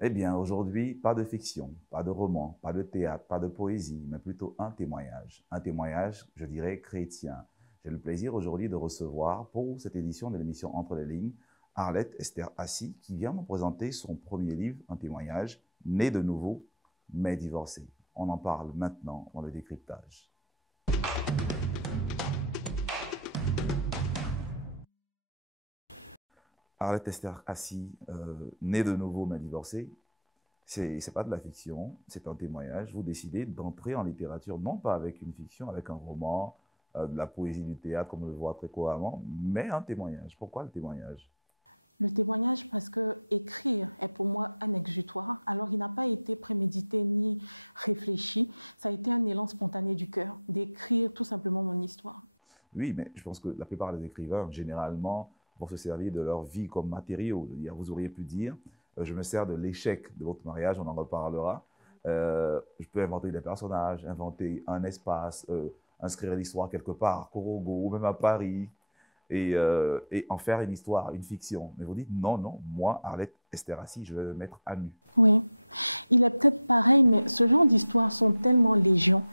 Eh bien, aujourd'hui, pas de fiction, pas de roman, pas de théâtre, pas de poésie, mais plutôt un témoignage. Un témoignage, je dirais, chrétien. J'ai le plaisir aujourd'hui de recevoir, pour cette édition de l'émission Entre les lignes, Arlette Esther Assis, qui vient me présenter son premier livre, un témoignage, né de nouveau, mais divorcé. On en parle maintenant dans le décryptage. Arlette Esther Assis, né de nouveau, mais divorcé. C'est pas de la fiction, c'est un témoignage. Vous décidez d'entrer en littérature, non pas avec une fiction, avec un roman, de la poésie du théâtre, comme on le voit très couramment, mais un témoignage. Pourquoi le témoignage? Le témoignage, parce que écrire est pour moi un exutoire. Alors, il n'a pas été prémédité ni réfléchi. Ça a été un élan spontané du cœur, d'écrire tout simplement mon histoire. Oui, mais je pense que la plupart des écrivains, généralement, vont se servir de leur vie comme matériau. Vous auriez pu dire, je me sers de l'échec de votre mariage, on en reparlera. Je peux inventer des personnages, inventer un espace, inscrire l'histoire quelque part, à Korogo, ou même à Paris, et en faire une histoire, une fiction. Mais vous dites, non, non, moi, Arlette Esterhazy, je vais me mettre à nu. Oui, il est peut-être pareil, mais ce genre d'histoires sont tellement légion.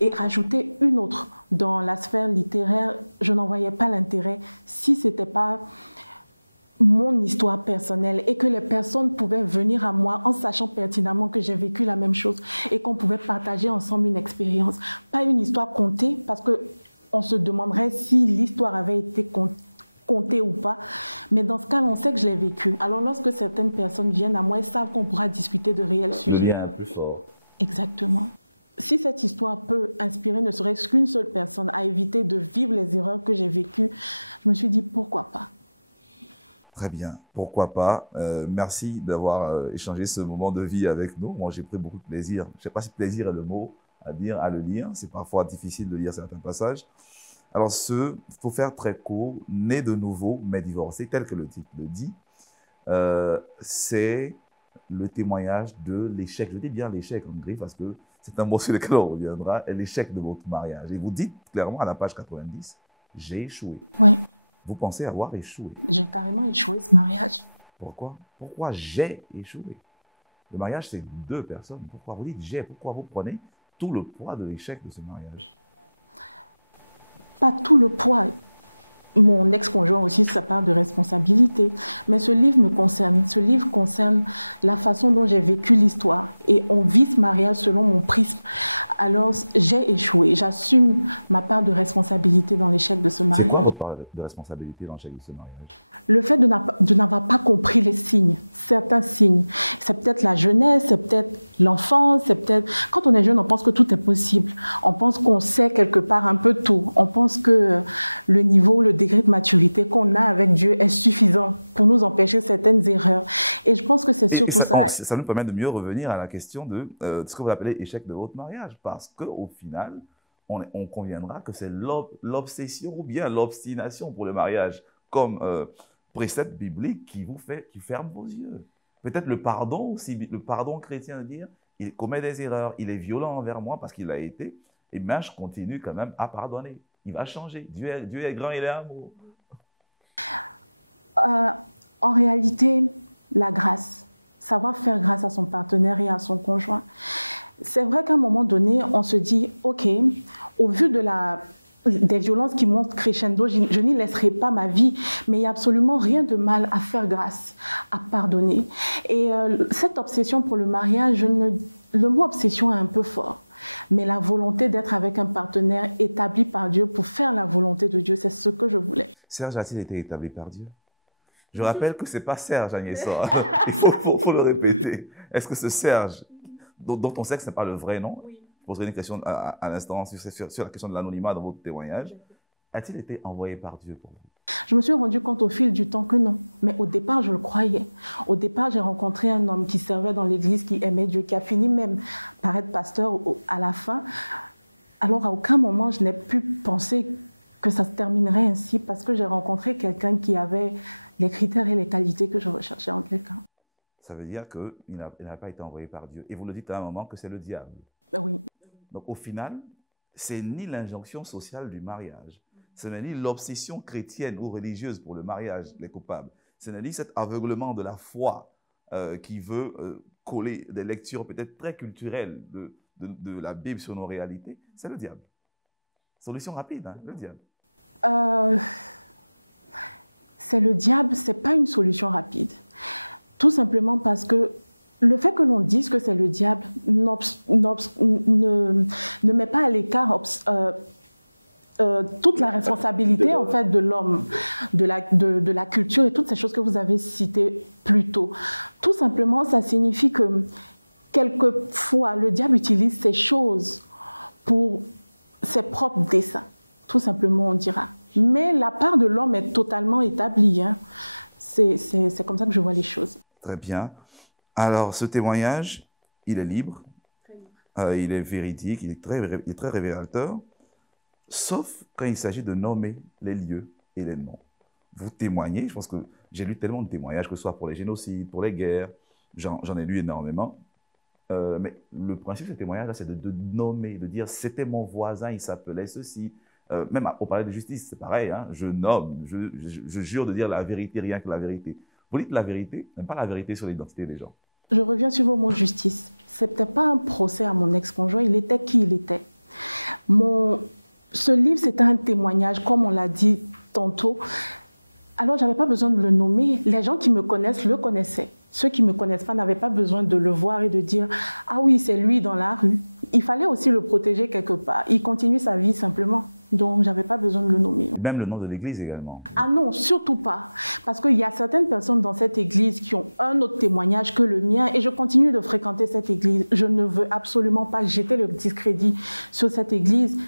Et rajouter une autre dans la sphère littéraire, je n'en voyais pas l'intérêt si ce n'était pas mon histoire personnelle et que les personnes pouvaient venir à moi en sachant pertinemment que j'ai vécu la même chose et qu'on pouvait partager ensemble une expérience. Pas une histoire contée, parce qu'on se demanderait si l'histoire avait été contée ou pas. Mais dans ce cas, on sait que je l'ai vécu. Alors lorsque certaines personnes viennent à moi, elles savent qu'on pourra discuter de réels Le sujets. lien est plus fort. Exactement. Si cette histoire peut inspirer ne serait-ce qu'une seule personne à éviter de vivre les erreurs que j'ai vécues, je me suis dit pourquoi pas. Très bien, pourquoi pas. Merci d'avoir échangé ce moment de vie avec nous. Moi, j'ai pris beaucoup de plaisir. Je ne sais pas si plaisir est le mot à dire, à le lire. C'est parfois difficile de lire certains passages. Alors, pour faire très court, né de nouveau, mais divorcé, tel que le titre le dit, c'est le témoignage de l'échec. Je dis bien l'échec en gris parce que c'est un mot sur lequel on reviendra, et l'échec de votre mariage. Et vous dites clairement à la page 90, j'ai échoué. Oui. Vous pensez avoir échoué. J'ai carrément échoué ce mariage. Pourquoi? Pourquoi j'ai échoué? Le mariage, c'est deux personnes. Pourquoi vous dites j'ai? Pourquoi vous prenez tout le poids de l'échec de ce mariage? Pas tout le poids. Mon ex-conjoint aussi sa part de responsabilité. Mais ce livre me concerne. Ce livre concerne la façon dont j'ai vécu l'histoire. Et on vit ce mariage selon mon prisme. Alors, j'ai échoué. J'assume ma part de responsabilité dans l'échec de ce mariage. C'est quoi votre part de responsabilité dans l'échec de ce mariage? Le fait de n'avoir pas compris les signes, certains signes. C'est peut-être la jeunesse, c'est peut-être l'enfance, c'est peut-être... Quand on est jeune, on pense que tout est possible. On pense qu'on sait quelque part un peu tout. On pense que le niveau, le degré de maturité qu'on a avec Dieu est suffisant pour nous empêcher certaines erreurs. Et je pense que c'est surtout ça. Ça nous permet de mieux revenir à la question de ce que vous appelez échec de votre mariage. Parce qu'au final, on conviendra que c'est l'obsession ou bien l'obstination pour le mariage, comme précepte biblique qui ferme vos yeux. Peut-être le pardon aussi, le pardon chrétien de dire, il commet des erreurs, il est violent envers moi parce qu'il l'a été, et bien je continue quand même à pardonner. Il va changer. Dieu est grand, il est amour. En réalité, la grâce, savoir faire grâce à son partenaire et à son conjoint. C'est vrai qu'à un moment donné, on se dit, OK, au vu des violences qui montent crescendo, je n'y laisserai pas ma vie, mais il n'y a absolument rien de mal à faire grâce, à pardonner. Et cette obsession pour le mariage, le mot obsession est un peu fort, mais la volonté d'être avec un partenaire établi par Dieu pour faire la volonté de Dieu, c'est ce que je voulais. Serge a-t-il été établi par Dieu? Je rappelle que ce n'est pas Serge Agnès-Sor. Il faut le répéter. Est-ce que ce Serge, dont on sait que ce n'est pas le vrai nom, je poserai une question à l'instant sur la question de l'anonymat dans votre témoignage, a-t-il été envoyé par Dieu pour vous? Je me suis rendu compte au fil du temps que non. Mais au départ, je le croyais. Au départ, j'ai rencontré un homme qui servait dans l'église, qui aimait Dieu, qui a fini même par être pasteur à la fin. Alors, à aucun moment, je n'ai pu penser que ça se terminerait ainsi parce que j'ai rencontré quelqu'un qui avait les critères et les qualités que je recherchais en quelqu'un. Ça veut dire qu'il n'a pas été envoyé par Dieu. Et vous le dites à un moment que c'est le diable. Oui. Donc, au final, c'est ni l'injonction sociale du mariage, ce n'est ni l'obsession chrétienne ou religieuse pour le mariage, les coupables. Ce n'est ni cet aveuglement de la foi qui veut coller des lectures peut-être très culturelles de la Bible sur nos réalités, c'est le diable. Solution rapide, hein, le diable. C'est le diable, ce n'est pas une solution rapide. Tout simplement parce que le fait que l'on dise que c'est le diable ne met pas à l'écart toute la responsabilité en fait de l'homme, de la culture et toutes ces choses que vous avez citées plus tôt. Tout simplement, ça signifie que quelquefois, le diable utilise ces choses pour ses propres desseins. Tout simplement, on dira. Mais la part de l'homme est totalement établie. Hein. C'est comme ça que je vois les choses. Très bien. Alors, ce témoignage, il est libre, il est véridique, il est très révélateur, sauf quand il s'agit de nommer les lieux et les noms. Vous témoignez, je pense que j'ai lu tellement de témoignages, que ce soit pour les génocides, pour les guerres, j'en ai lu énormément. Mais le principe de ce témoignage-là, c'est de nommer, de dire « c'était mon voisin, il s'appelait ceci ». Même au palais de justice, c'est pareil, hein, je nomme, je jure de dire la vérité, rien que la vérité. Vous dites la vérité, même pas la vérité sur l'identité des gens. Je reviens sur vos mots justice. Ce n'était pas un procès à mon ex-conjoint, il était qui il était. Ce livre, c'était un témoignage, comme on l'a dit tantôt. Alors, je n'avais pas besoin de le nommer. Les gens qui me connaissent le connaissaient. Ceux qui ne me connaissent pas n'avaient pas besoin de le voir et de dire « Ah oui, c'est lui dans la rue ». Il fallait aussi le protéger quelque part. Il continue sa vie simplement. Donc, je n'avais pas besoin de le nommer. Même le nom de l'église également. Ah non, surtout pas. Parce qu'il y a certaines personnes dans cette église qui ont un autre témoignage que le mien et je continue de fréquenter cette église. Je ne veux absolument pas jeter le discrédit sur cette église.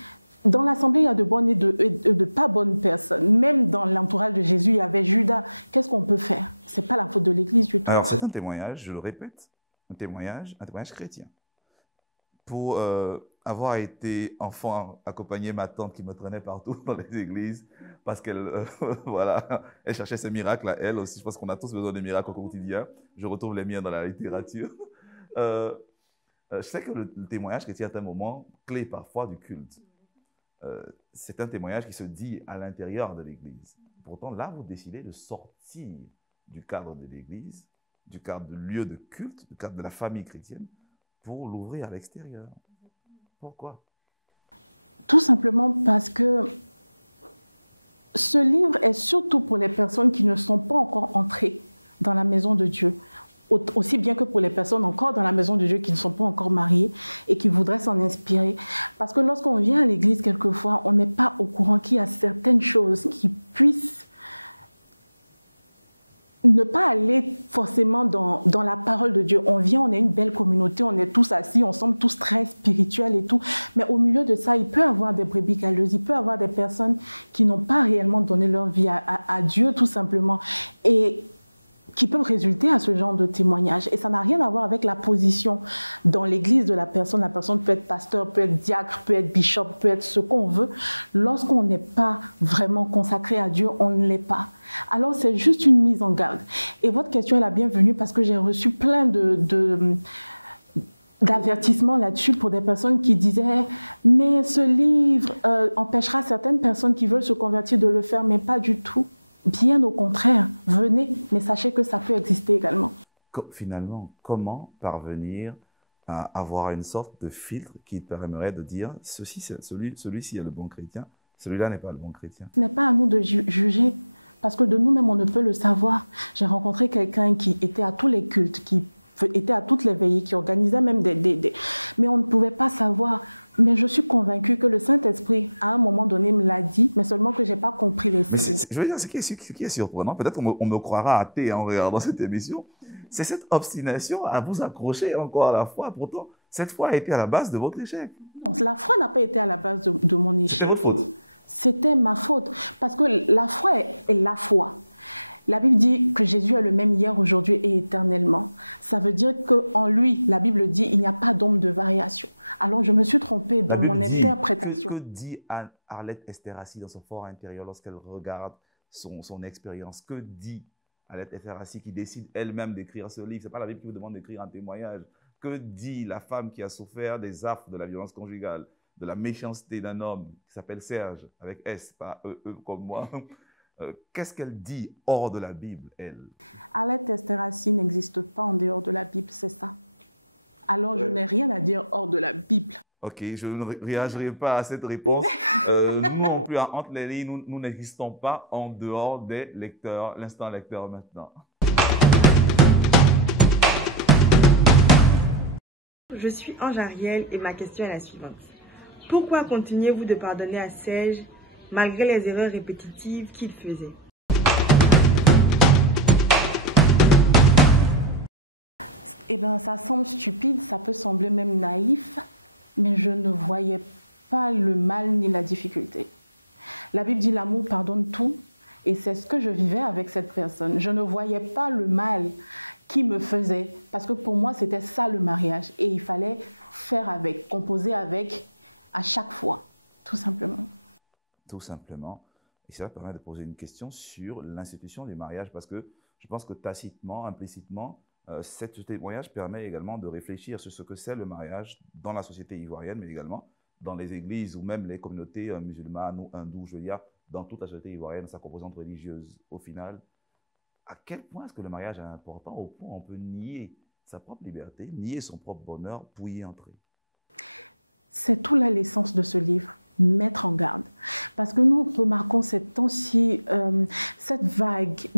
Dans l'assemblée, il y a de bonnes et de pas bonnes personnes. Même dans l'entourage de Jésus, il y avait Judas. Qu'est-ce qu'on peut faire? Ce n'est pas la faute de l'église du tout. Alors, c'est un témoignage, je le répète, un témoignage chrétien. Pour avoir été enfant, accompagné ma tante qui me traînait partout dans les églises parce qu'elle voilà, elle cherchait ses miracles à elle aussi. Je pense qu'on a tous besoin de miracles au quotidien. Je retrouve les miens dans la littérature. Je sais que le témoignage chrétien est un moment clé parfois du culte. C'est un témoignage qui se dit à l'intérieur de l'église. Pourtant, là, vous décidez de sortir du cadre de l'église, du cadre du lieu de culte, du cadre de la famille chrétienne, pour l'ouvrir à l'extérieur. Pourquoi? Tout simplement parce que ce livre est surtout pour les personnes qui ne sont pas encore entrées dans la maison de Dieu, aussi bien que pour les personnes encore dans la maison de Dieu qui ne sont pas encore mariées et qui voudraient s'en inspirer. Parce que lorsqu'on vient à l'église, quelquefois, on n'est pas au courant qu'il y a certaines choses qui puissent ne pas aller forcément dans la parole de Dieu. On vient, on est une belle communauté, on est tous assis, on semble tous très spirituels et tout. Mais au milieu de ça, il peut y avoir des brebis galeuses, il peut y avoir des personnes qui n'ont pas réellement donné leur vie à Dieu, tout simplement. Et qui peuvent résulter à ce genre de témoignage. Et ça n'a rien à voir avec la position dans l'église de la personne. La personne peut être pasteur, peut être diacre, peut être bishop, peut être ce qu'on veut. Lorsqu'on n'est pas vraiment consacré à Dieu, on ne l'est pas. Alors, c'est juste une mise en garde. Et votre question est la bienvenue parce que j'ai reçu plein d'avertissements là-dessus pour des personnes qui disaient « Mais ce livre empêchera certaines personnes qui veulent se convertir de le faire, mais pas du tout. » Bien au contraire, venez, mais sachez que ça peut exister également. Finalement, comment parvenir à avoir une sorte de filtre qui permettrait de dire celui-ci est le bon chrétien, celui-là n'est pas le bon chrétien? Ce n'est pas à nous de juger, parce que de nous-mêmes, on ne peut le savoir. J'ai rencontré quelqu'un qui était à tous les cultes, qui était à toutes les veillées, qui organisait même mais on ne pouvait pas savoir. Mais je suis convaincue que le Saint-Esprit, à un moment donné, me l'a dit, mais seulement que je n'ai pas compris les signes. Je veux dire, ce qui est surprenant, peut-être on me croira athée en regardant cette émission, c'est cette obstination à vous accrocher encore à la foi. Pourtant, cette foi a été à la base de votre échec. Donc, la foi n'a pas été à la base de mon échec. C'était votre faute. C'était ma faute, parce que la foi est la foi. La Bible dit que Jésus est le même hier, aujourd'hui et éternellement. Ça veut dire qu'en lui, la Bible dit, il n'y a pas d'ombre de variation. Alors, je me suis trompée dans mon interprétation. Que dit Arlette Esterhazy dans son fort intérieur lorsqu'elle regarde son expérience? Que dit Arlette Esterhazy qui décide elle-même d'écrire ce livre? Ce n'est pas la Bible qui vous demande d'écrire un témoignage. Que dit la femme qui a souffert des affres de la violence conjugale, de la méchanceté d'un homme qui s'appelle Serge, avec S, pas E comme moi? Qu'est-ce qu'elle dit hors de la Bible, elle? Arlette Esterhazy n'existe pas en dehors de la Bible, c'est ça. Alors je n'ai rien à dire hors de la Bible. Ok, je ne réagirai pas à cette réponse. Nous non plus, entre les lignes, nous n'existons pas en dehors des lecteurs, l'instant lecteur maintenant. Je suis Ange Ariel et ma question est la suivante. Pourquoi continuez-vous de pardonner à Serge malgré les erreurs répétitives qu'il faisait? Eh bien, ça semble stupide, ça peut sembler même naïf, mais je ne voyais pas le mal ni la difficulté. La Bible dit l'amour pardonne tout, et c'est ce que je vivais avec cette personne. Je ne voyais pas le mal qui me faisait, parce que pour moi, c'était ça le mariage, et il fallait faire avec, composer avec à chaque fois, tout simplement. Tout simplement. Et cela permet de poser une question sur l'institution du mariage, parce que je pense que tacitement, implicitement, ce témoignage permet également de réfléchir sur ce que c'est le mariage dans la société ivoirienne, mais également dans les églises ou même les communautés musulmanes ou hindoues, je veux dire, dans toute la société ivoirienne, sa composante religieuse. Au final, à quel point est-ce que le mariage est important au point où on peut nier sa propre liberté, nier son propre bonheur pour y entrer? C'est tout là l'essence de ce livre, mettre en garde. Parce que nous remarquons ces temps-ci cette vague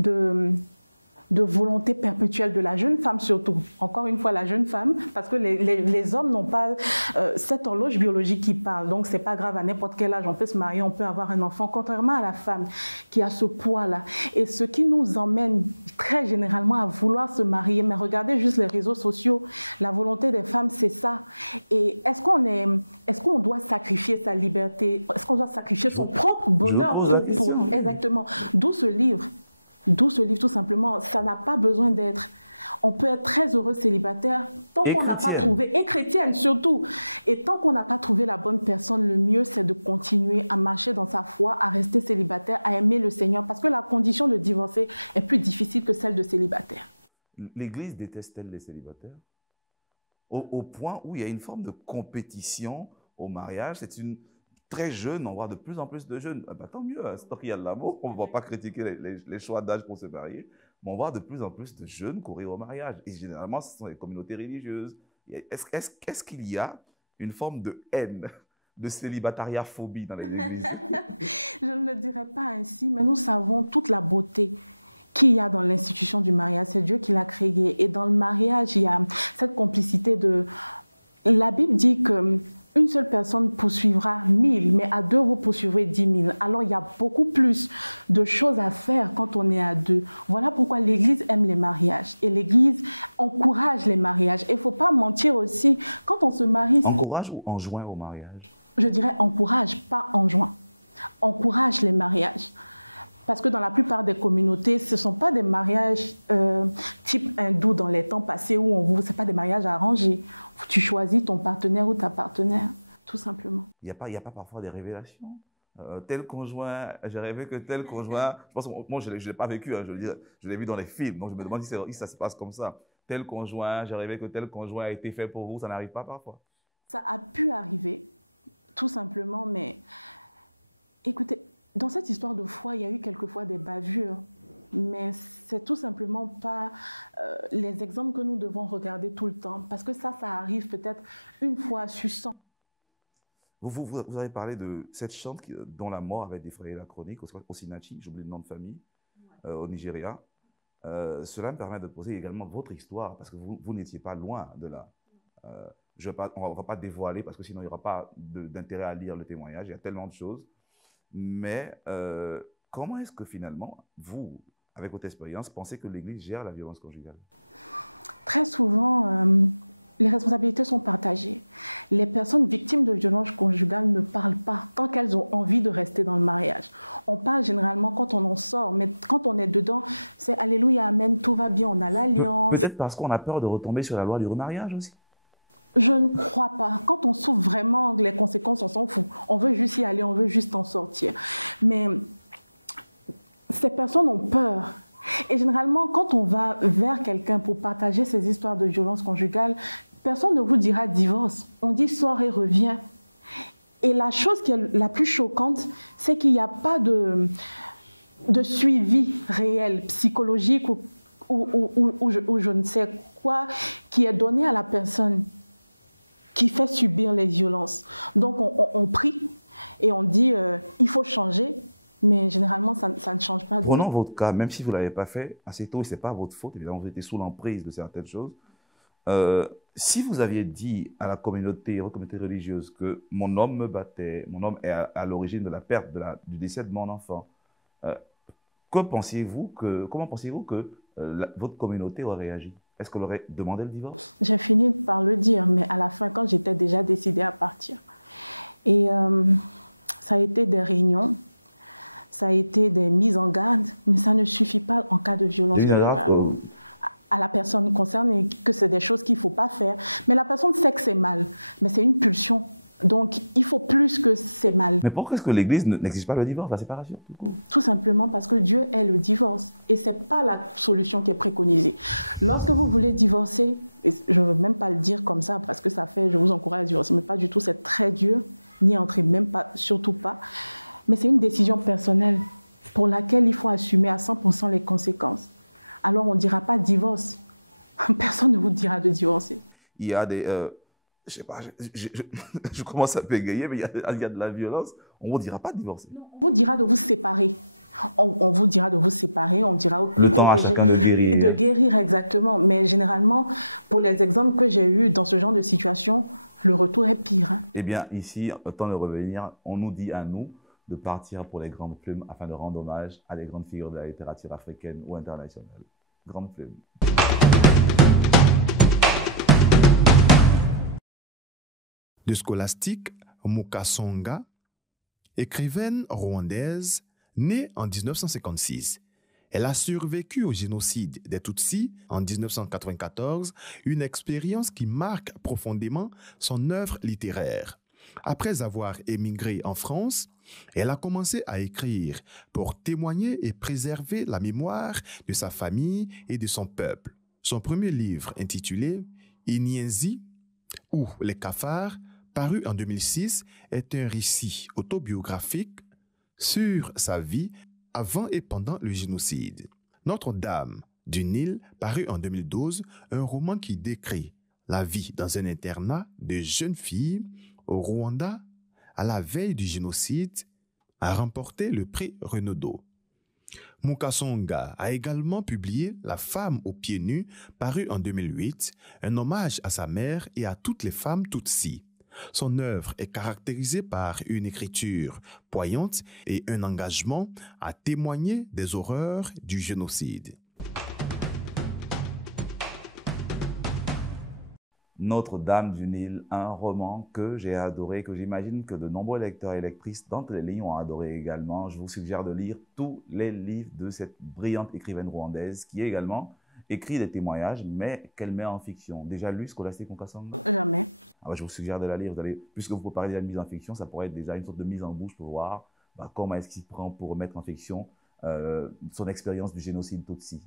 de volonté perpétuelle de la jeune femme surtout. Encore une fois, la jeune femme, parce que les hommes n'ont pas cette horloge biologique qui parle. Donc, c'est pas grave, à n'importe quel âge, on peut se marier, on peut avoir un enfant, contrairement à la femme qui a ce poids-là. Et ce qui nous emmène très généralement à vouloir se marier. Mais regardez juste les réseaux sociaux. La volonté des femmes, c'est ça. Et est-ce qu'on doit sacrifier sa liberté? Est-ce qu'on doit sacrifier son propre bonheur exactement. D'où ce livre. D'où ce livre, tout simplement, ça n'a pas besoin d'être. On peut être très heureux célibataire tant qu'on n'a pas trouvé, et chrétienne surtout. Et tant qu'on n'a pas trouvé la bonne personne, le mieux c'est de continuer à marcher dans sa foi, à rester célibataire, à aimer le Seigneur. Parce que la condition de divorcer est plus difficile que celle de célibataire. L'Église déteste-t-elle les célibataires? Au point où il y a une forme de compétition au mariage. C'est une très jeune, on voit de plus en plus de jeunes. Bah, tant mieux, c'est tant qu'il y a de l'amour, on ne va pas critiquer les choix d'âge pour se marier, mais on voit de plus en plus de jeunes courir au mariage. Et généralement, ce sont les communautés religieuses. Est-ce qu'il y a une forme de haine, de célibatariat-phobie dans les églises? Je ne le dirais pas ainsi, mais nous savons toute la beauté qu'il y a dans l'institution du mariage. C'est Dieu qui l'a créé. Et dans le mariage, il y a cette complicité de... La Bible dit que une seule personne poursuivra 1000, mais à deux, vous poursuivrez 10 000. Alors, il y a beaucoup plus de choses à faire quand on est à deux. Voilà pourquoi l'Église aime les mariages. Et l'Église encourage les mariages. Et il ne faut pas mentir aussi, quand on se marie... Encourage ou enjoint au mariage? Je dirais encourage, pas enjoint. Encourage les mariages. Parce que dans la plupart des communautés, ce ne sont pas des mariages type hindou dans les temps passés où ce n'est pas des mariages arrangés. Tu choisis ton partenaire ou ta partenaire, tout simplement. Il n'y a pas parfois des révélations? Tel conjoint, j'ai rêvé que tel conjoint, je pense, moi je ne l'ai pas vécu, hein, je l'ai vu dans les films, donc je me demande si ça se passe comme ça. Tel conjoint, j'ai rêvé que tel conjoint a été fait pour vous, ça n'arrive pas parfois? Ça a pu arriver, tout simplement, mais écoutez, dans cette histoire de foi, il y a eu quelquefois des bavures, mais c'est tout simplement pas les exemples que nous devons regarder tout le temps, parce que ça arrive peut-être une fois sur 100. Vous avez parlé de cette chante dont la mort avait défrayé la chronique, Osinachi, j'oublie le nom de famille, au Nigeria. Cela me permet de poser également votre histoire, parce que vous n'étiez pas loin de là. On ne va pas dévoiler, parce que sinon il n'y aura pas d'intérêt à lire le témoignage, il y a tellement de choses. Mais comment est-ce que finalement, vous, avec votre expérience, pensez que l'Église gère la violence conjugale? Très souvent, les responsabilités sont partagées. Les personnes victimes de violences conjugales ne parlent pas tant qu'elles ont envie de rester dans le mariage. On parle généralement quand on en sort, mais quand on est dedans, c'est Alléluia, Amen, tout va bien, on a l'alliance. Peut-être parce qu'on a peur de retomber sur la loi du remariage aussi? Je ne crois pas. Quand on souffre vraiment, les conséquences, on s'en fout. On veut juste y aller, on veut juste en sortir. Mais ces personnes ont peur. Et généralement, quand on va vers quelqu'un pour partager ces histoires de violence conjugale, personne ne vous dira divorce. On dit sors et reviens. Et la chose qui est la plus choquante, c'est qu'il n'y a pas de suivi réel, psychologique ou je ne sais quoi, qui est donné à la personne. qui fait subir les violences. Donc on prie et on dit il faut changer, mais généralement ça ne change pas. Prenons votre cas, même si vous ne l'avez pas fait assez tôt, et ce n'est pas votre faute, évidemment vous étiez sous l'emprise de certaines choses. Si vous aviez dit à la communauté religieuse que mon homme me battait, mon homme est à l'origine de la perte, du décès de mon enfant, comment pensiez-vous que votre communauté aurait réagi? Est-ce qu'elle aurait demandé le divorce? J'ai fini par le dire, mais à la fin, quand j'étais déjà décidée à partir. Et ça a été des réunions, ça a été des mises en garde, mais ça ne suffit pas en cas de violence conjugale. À la personne concernée, que c'est des choses qu'il ne faut pas faire. Mais la personne sait que c'est mal, mais c'est une pulsion. Donc, il faut plus que c'est mal. Mais pourquoi est-ce que l'Église n'exige pas le divorce, la séparation? Tout simplement parce que Dieu est le divorce. Et ce n'est pas la solution qui est préconisée. Lorsque vous voulez divorcer, et je ne veux même pas le dire comme ça, parce que ça fait, je vous encourage à divorcer, mais pas du tout, c'est très dur, ni entrer, même pas, surtout pas. Mais c'est une décision personnelle pour laquelle il faut assumer à 100% les conséquences. Alors, on ne dira pas divorce. Personne ne vous dira de divorcer. Il y a des... je sais pas, je commence à bégayer, mais il y a de la violence. On ne vous dira pas de divorcer. On vous dira de vous séparer. On vous dira de vous séparer, on dira... Le temps à chacun de guérir. De guérir, exactement. Mais généralement, pour les exemples que j'ai eus dans ce genre de situation, le retour est pire. Eh bien, ici, au temps de revenir, on nous dit à nous de partir pour les grandes plumes afin de rendre hommage à des grandes figures de la littérature africaine ou internationale. Grandes plumes. De Scholastique Mukasonga, écrivaine rwandaise née en 1956. Elle a survécu au génocide des Tutsis en 1994, une expérience qui marque profondément son œuvre littéraire. Après avoir émigré en France, elle a commencé à écrire pour témoigner et préserver la mémoire de sa famille et de son peuple. Son premier livre intitulé « Inyenzi » ou « Les cafards » paru en 2006, est un récit autobiographique sur sa vie avant et pendant le génocide. Notre-Dame du Nil, paru en 2012, un roman qui décrit la vie dans un internat de jeunes filles au Rwanda à la veille du génocide, a remporté le prix Renaudot. Mukasonga a également publié La femme aux pieds nus, paru en 2008, un hommage à sa mère et à toutes les femmes Tutsis. Son œuvre est caractérisée par une écriture poignante et un engagement à témoigner des horreurs du génocide. Notre-Dame du Nil, un roman que j'ai adoré, que j'imagine que de nombreux lecteurs et lectrices d'entre les lignes ont adoré également. Je vous suggère de lire tous les livres de cette brillante écrivaine rwandaise qui est également écrit des témoignages, mais qu'elle met en fiction. Déjà lu Scholastique Mukasonga? Jamais. Je vous suggère de la lire. Puisque vous préparez déjà une mise en fiction, ça pourrait être déjà une sorte de mise en bouche pour voir comment est-ce qu'il prend pour mettre en fiction son expérience du génocide Tutsi,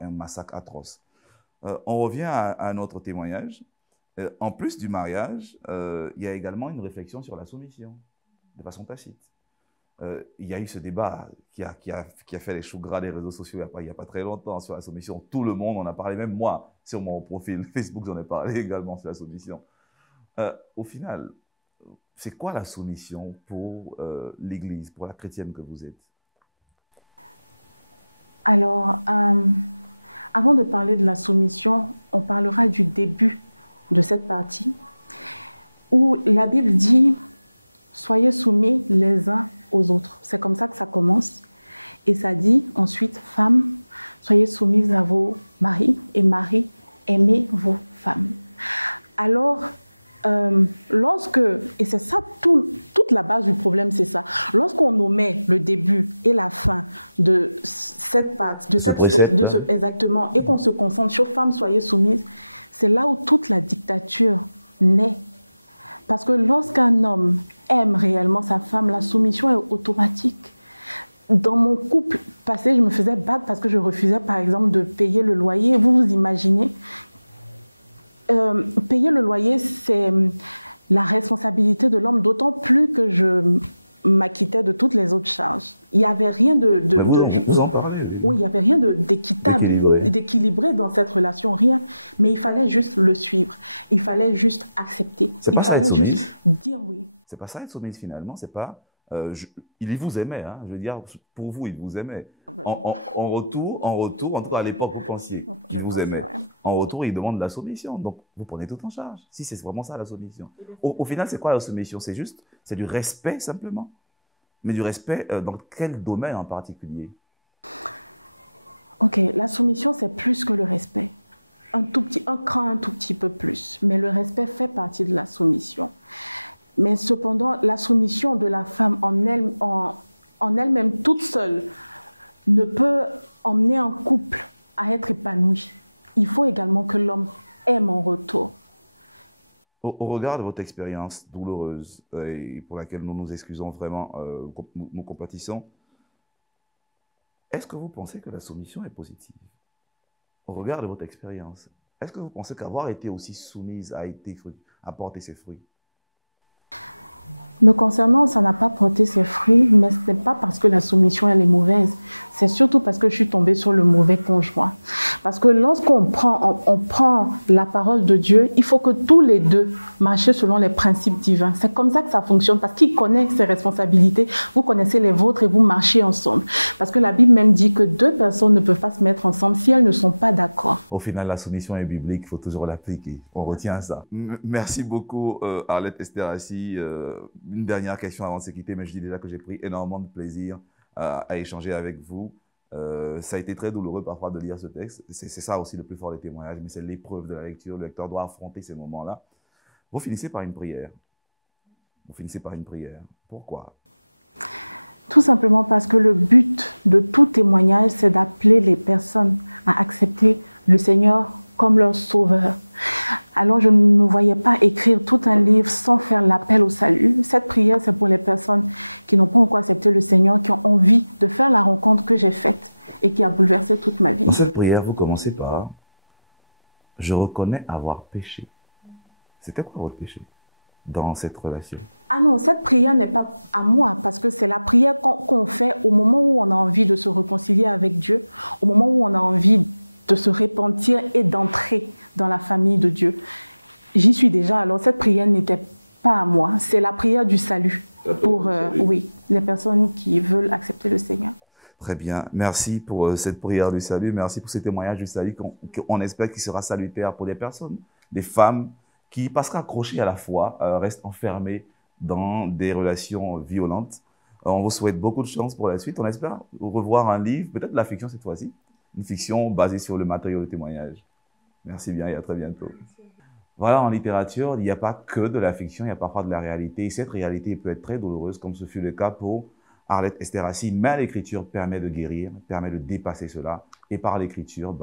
un massacre atroce. On revient à notre témoignage. En plus du mariage, il y a également une réflexion sur la soumission, de façon tacite. Il y a eu ce débat qui a fait les choux gras des réseaux sociaux il n'y a pas très longtemps sur la soumission. Tout le monde en a parlé, même moi, sur mon profil Facebook, j'en ai parlé également sur la soumission. Au final, c'est quoi la soumission pour l'Église, pour la chrétienne que vous êtes? Alors, avant de parler de la soumission, on parlera du début de cette partie où la Bible dit « Soyez soumis les uns aux autres ». C'est comme ça que ça commence. Et ça dit ensuite « Femmes, soyez soumises à vos maris et maris, aimez vos femmes ». Alors, et c'est ça, toute la base du problème, c'est ça. Lorsqu'on omet le début et la fin de cette partie, exactement, et qu'on se concentre sur femmes, soyez soumises, c'est là où toute la dictature naît. Parce que lorsqu'un homme aime réellement sa femme, la soumission est automatique. Dans mon couple passé, je me faisais battre parce que je refusais, par exemple, de payer le loyer. Vous vous imaginez, payer le loyer, c'est la responsabilité de l'homme, d'autant plus que m'acquittait de toutes les autres charges. Il n'y avait rien vous en parlez. Oui, il n'y avait rien d'équitable, d'équilibré dans cette relation, rien. Mais il fallait juste le suivre. Il fallait juste accepter. C'est pas ça être soumise. Juste dire oui. C'est pas ça être soumise finalement. C'est pas. Il vous aimait, hein. Je veux dire, pour vous, il vous aimait. En retour, en tout cas à l'époque, vous pensiez qu'il vous aimait. Ouais. En retour, il demande la soumission. Donc, vous prenez tout en charge. Si c'est vraiment ça la soumission. Au final, c'est quoi la soumission? C'est juste, c'est du respect simplement. Mais du respect dans quel domaine en particulier? Ok, la soumission, c'est plus que le respect. Un cran un tout petit peu plus. Mais le respect fait partie de la soumission. Mais cependant, la soumission de la femme en elle-même, toute seule, ne peut emmener un couple à être épanoui. Il faut également que l'homme aime en retour. Au regard de votre expérience douloureuse et pour laquelle nous nous excusons vraiment, nous compatissons, est-ce que vous pensez que la soumission est positive? Au regard de votre expérience, est-ce que vous pensez qu'avoir été aussi soumise a porté ses fruits? Me concernant, ça n'a pas porté ses fruits, mais ce n'est pas parce que la soumission elle est mauvaise. C'est surtout parce que je suis tombée sur le mauvais conjoint. Parce que lorsqu'on prend la parole de Dieu, il faut que tous les deux marchent selon les principes divins. C'est comme ça que ça fonctionne, parce qu'il connaît ses responsabilités. Vous connaissez les vôtres et vous marchez ensemble. Parce que la Bible même dit que deux personnes ne peuvent pas se mettre ensemble si elles ne sont pas d'accord. Au final, la soumission est biblique, il faut toujours l'appliquer. On retient ça. Merci beaucoup, Arlette Esterhazy. Une dernière question avant de se quitter, mais je dis déjà que j'ai pris énormément de plaisir à échanger avec vous. Ça a été très douloureux parfois de lire ce texte. C'est ça aussi le plus fort des témoignages, mais c'est l'épreuve de la lecture. Le lecteur doit affronter ces moments-là. Vous finissez par une prière. Vous finissez par une prière. Pourquoi? Tout simplement parce que le but de tout témoignage, c'est d'appeler les personnes à accepter le Seigneur comme leur sauveur. Alors, je ne me voyais pas écrire tout un livre sans faire l'appel au salut. Cette prière, c'est pour les personnes qui n'ont pas encore accepté le Seigneur, qui ont envie de faire la rencontre que j'ai faite et qui a bouleversé toute ma vie. Dans cette prière, vous commencez par « Je reconnais avoir péché ». C'était quoi votre péché dans cette relation? Ah non, cette prière n'est pas à moi, parce que c'est la prière qu'on fait au moment où on a envie de se réconcilier avec Dieu, au moment où on a envie de se repentir et d'entrer dans la famille de Dieu. J'y suis déjà, alors cette prière n'était pas à moi. C'est la prière du salut pour oui, les personnes qui veulent accepter le Seigneur. Très bien. Merci pour cette prière du salut. Merci pour ce témoignage du salut qu'on espère qu'il sera salutaire pour des personnes, des femmes qui, parce qu'accrochées à la foi, restent enfermées dans des relations violentes. On vous souhaite beaucoup de chance pour la suite. On espère revoir un livre, peut-être la fiction cette fois-ci, une fiction basée sur le matériau de témoignage. Merci bien et à très bientôt. Voilà, en littérature, il n'y a pas que de la fiction, il y a parfois de la réalité. Et cette réalité peut être très douloureuse, comme ce fut le cas pour Arlette Esterhazy. Mais l'écriture permet de guérir, permet de dépasser cela. Et par l'écriture,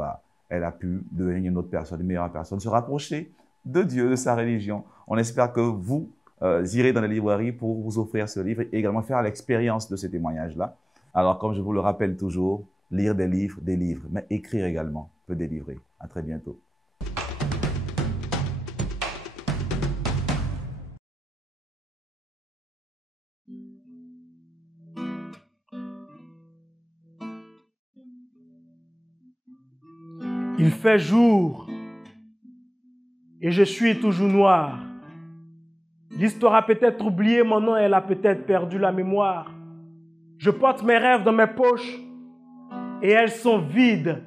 elle a pu devenir une autre personne, une meilleure personne, se rapprocher de Dieu, de sa religion. On espère que vous irez dans les librairies pour vous offrir ce livre et également faire l'expérience de ces témoignages-là. Alors, comme je vous le rappelle toujours, lire des livres, mais écrire également peut délivrer. À très bientôt. Il fait jour et je suis toujours noir. L'histoire a peut-être oublié mon nom, elle a peut-être perdu la mémoire. Je porte mes rêves dans mes poches et elles sont vides.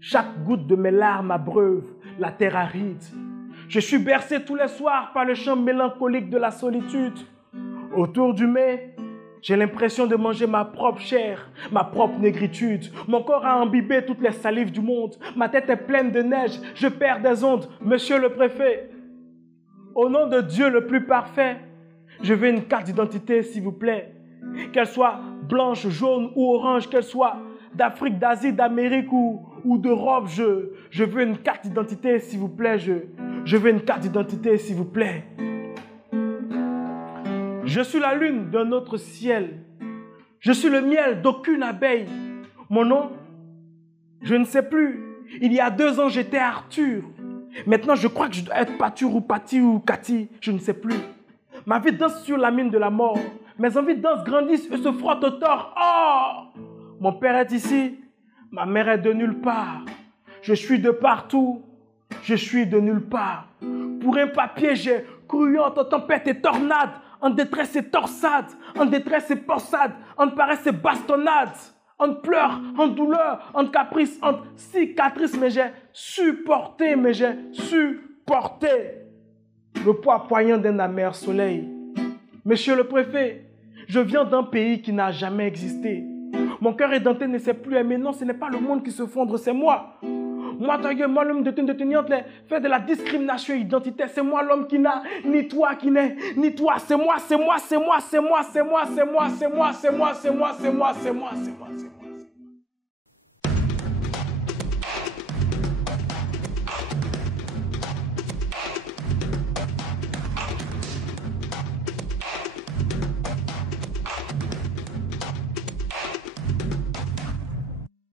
Chaque goutte de mes larmes abreuve la terre aride. Je suis bercé tous les soirs par le chant mélancolique de la solitude. Autour du mets, j'ai l'impression de manger ma propre chair, ma propre négritude. Mon corps a imbibé toutes les salives du monde. Ma tête est pleine de neige, je perds des ondes. Monsieur le préfet, au nom de Dieu le plus parfait, je veux une carte d'identité, s'il vous plaît. Qu'elle soit blanche, jaune ou orange, qu'elle soit d'Afrique, d'Asie, d'Amérique ou d'Europe, je veux une carte d'identité, s'il vous plaît. Je veux une carte d'identité, s'il vous plaît. Je suis la lune d'un autre ciel. Je suis le miel d'aucune abeille. Mon nom, je ne sais plus. Il y a 2 ans, j'étais Arthur. Maintenant, je crois que je dois être Patur ou Pati ou Cathy. Je ne sais plus. Ma vie danse sur la mine de la mort. Mes envies de danse grandissent et se frottent au tort. Oh! Mon père est ici, ma mère est de nulle part. Je suis de partout, je suis de nulle part. Pour un papier, j'ai cru entre tempête et tornade, en détresse et torsade, en détresse et possade, en paresse et bastonnade, en pleurs, en douleur, en caprice, en cicatrice, mais j'ai supporté, le poids poignant d'un amer soleil. Monsieur le préfet, je viens d'un pays qui n'a jamais existé. Mon cœur édenté ne sait plus aimer. Non, ce n'est pas le monde qui se fondre, c'est moi. Moi, moi, l'homme déteniante, fait de la discrimination identitaire. C'est moi l'homme qui n'a ni toi qui n'est ni toi. C'est moi, c'est moi, c'est moi, c'est moi, c'est moi, c'est moi, c'est moi, c'est moi, c'est moi, c'est moi, c'est moi, c'est moi, c'est moi.